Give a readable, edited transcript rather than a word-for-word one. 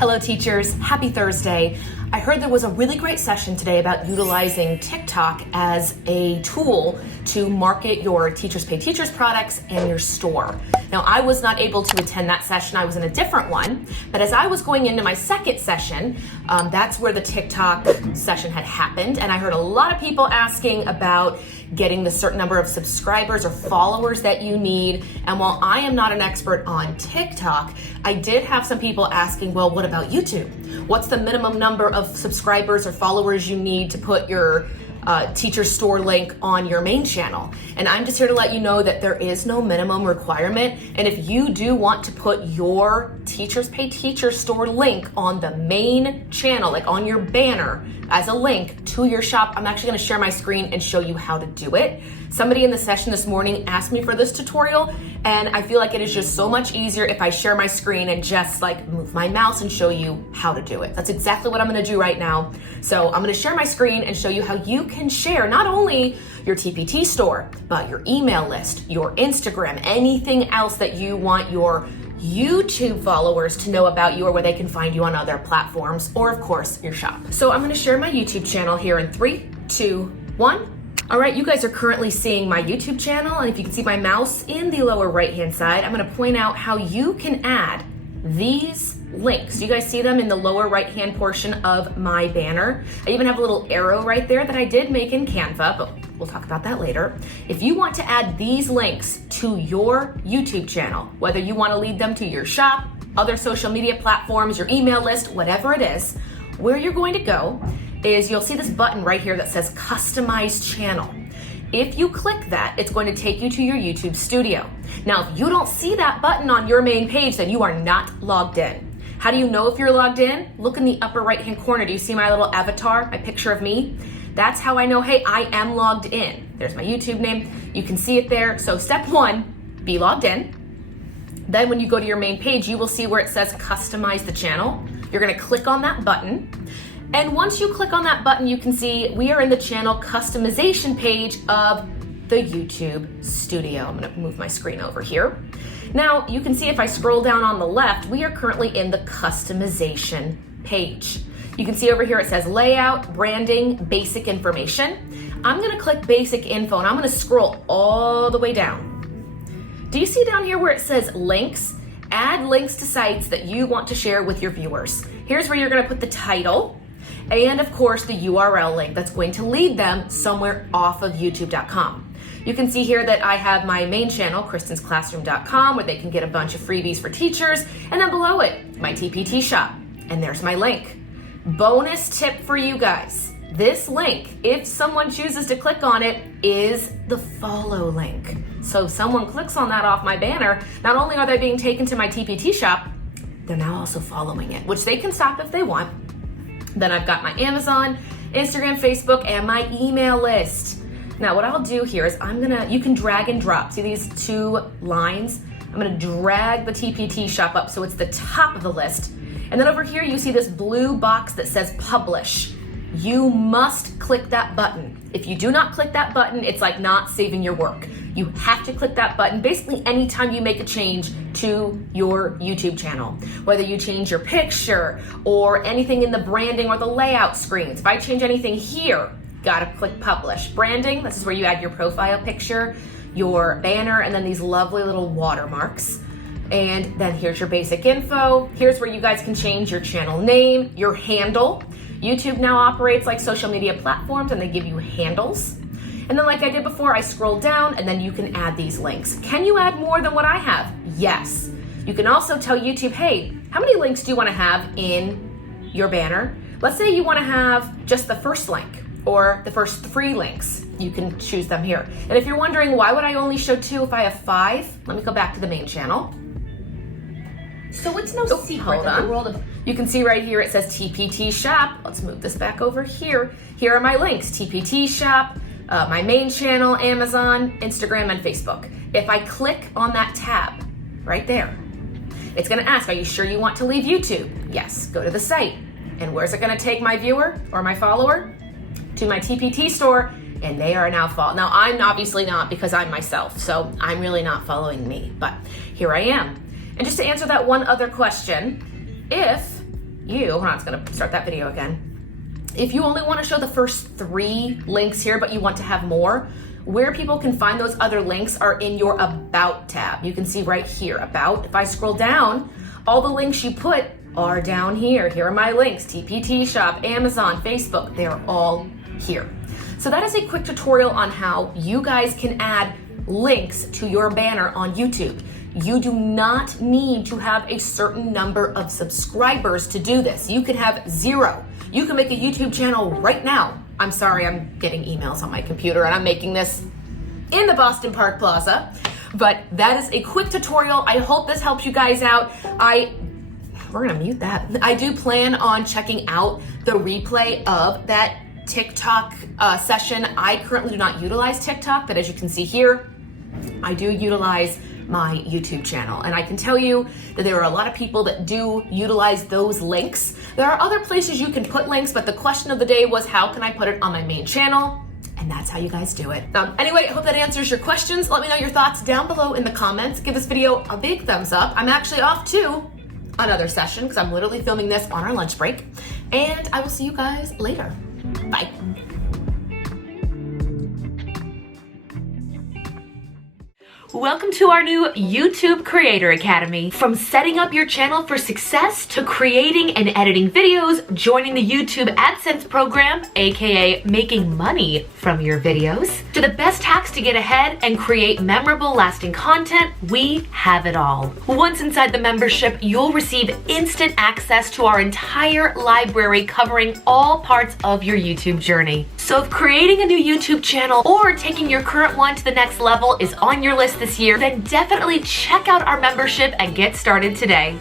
Hello teachers, happy Thursday. I heard there was a really great session today about utilizing TikTok as a tool to market your Teachers Pay Teachers products and your store. Now, I was not able to attend that session. I was in a different one, but as I was going into my second session, that's where the TikTok session had happened, and I heard a lot of people asking about getting the certain number of subscribers or followers that you need. And while I am not an expert on TikTok, I did have some people asking, well, what about YouTube? What's the minimum number of subscribers or followers you need to put your teacher store link on your main channel? And I'm just here to let you know that there is no minimum requirement. And if you do want to put your Teachers Pay Teacher store link on the main channel, like on your banner as a link to your shop, I'm actually going to share my screen and show you how to do it. Somebody in the session this morning asked me for this tutorial, and I feel like it is just so much easier if I share my screen and just like move my mouse and show you how to do it. That's exactly what I'm going to do right now. So I'm going to share my screen and show you how you can share not only your TpT store, but your email list, your Instagram, anything else that you want your YouTube followers to know about you or where they can find you on other platforms, or of course your shop. So I'm going to share my YouTube channel here in 3, 2, 1. All right, you guys are currently seeing my YouTube channel, and if you can see my mouse in the lower right-hand side, I'm going to point out how you can add these links. You guys see them in the lower right-hand portion of my banner. I even have a little arrow right there that I did make in Canva, but we'll talk about that later. If you want to add these links to your YouTube channel, whether you want to lead them to your shop, other social media platforms, your email list, whatever it is, where you're going to go is you'll see this button right here that says Customize Channel. If you click that, it's going to take you to your YouTube studio. Now, if you don't see that button on your main page, then you are not logged in. How do you know if you're logged in? Look in the upper right-hand corner. Do you see my little avatar, my picture of me? That's how I know, hey, I am logged in. There's my YouTube name. You can see it there. So step 1, be logged in. Then when you go to your main page, you will see where it says Customize the Channel. You're gonna click on that button. And once you click on that button, you can see we are in the channel customization page of the YouTube studio. I'm gonna move my screen over here. Now, you can see if I scroll down on the left, we are currently in the customization page. You can see over here it says layout, branding, basic information. I'm gonna click basic info and I'm gonna scroll all the way down. Do you see down here where it says links? Add links to sites that you want to share with your viewers. Here's where you're gonna put the title, and of course the URL link that's going to lead them somewhere off of youtube.com. You can see here that I have my main channel, kristinsclassroom.com, where they can get a bunch of freebies for teachers, and then below it, my TpT shop, and there's my link. Bonus tip for you guys. This link, if someone chooses to click on it, is the follow link. So if someone clicks on that off my banner, not only are they being taken to my TpT shop, they're now also following it, which they can stop if they want. Then I've got my Amazon, Instagram, Facebook, and my email list. Now what I'll do here is you can drag and drop. See these 2 lines? I'm gonna drag the TpT shop up so it's the top of the list. And then over here you see this blue box that says publish. You must click that button. If you do not click that button, it's like not saving your work. You have to click that button basically anytime you make a change to your YouTube channel. Whether you change your picture or anything in the branding or the layout screens. If I change anything here, gotta click publish. Branding, this is where you add your profile picture, your banner, and then these lovely little watermarks. And then here's your basic info. Here's where you guys can change your channel name, your handle. YouTube now operates like social media platforms and they give you handles. And then like I did before, I scroll down and then you can add these links. Can you add more than what I have? Yes. You can also tell YouTube, hey, how many links do you want to have in your banner? Let's say you want to have just the first link or the first 3 links. You can choose them here. And if you're wondering, why would I only show 2 if I have 5? Let me go back to the main channel. So it's no secret that the world of... You can see right here it says TpT shop. Let's move this back over here. Here are my links, TpT shop, my main channel, Amazon, Instagram, and Facebook. If I click on that tab right there, it's gonna ask, are you sure you want to leave YouTube? Yes, go to the site. And where's it gonna take my viewer or my follower? To my TpT store, and they are now following. Now I'm obviously not because I'm myself, so I'm really not following me, but here I am. And just to answer that one other question, if hold on, it's gonna start that video again. If you only want to show the first 3 links here, but you want to have more, where people can find those other links are in your About tab. You can see right here, About. If I scroll down, all the links you put are down here. Here are my links, TpT Shop, Amazon, Facebook, they're all here. So that is a quick tutorial on how you guys can add links to your banner on YouTube. You do not need to have a certain number of subscribers to do this. You can have 0. You can make a YouTube channel right now. I'm sorry, I'm getting emails on my computer and I'm making this in the Boston Park Plaza. But that is a quick tutorial. I hope this helps you guys out. We're gonna mute that. I do plan on checking out the replay of that TikTok session. I currently do not utilize TikTok, but as you can see here, I do utilize my YouTube channel. And I can tell you that there are a lot of people that do utilize those links. There are other places you can put links, but the question of the day was, how can I put it on my main channel? And that's how you guys do it. Anyway, I hope that answers your questions. Let me know your thoughts down below in the comments. Give this video a big thumbs up. I'm actually off to another session because I'm literally filming this on our lunch break. And I will see you guys later. Bye. Welcome to our new YouTube Creator Academy. From setting up your channel for success to creating and editing videos, joining the YouTube AdSense program, aka making money from your videos, to the best hacks to get ahead and create memorable, lasting content, we have it all. Once inside the membership, you'll receive instant access to our entire library covering all parts of your YouTube journey. So if creating a new YouTube channel or taking your current one to the next level is on your list this year, then definitely check out our membership and get started today.